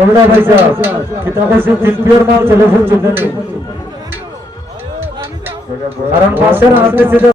কোনটা ভাই সাহেব কিতা কইছে দিলপিয়ার পিয়ার মাল টেলিফোন চলতে নেই। কারণ পাশের হাতে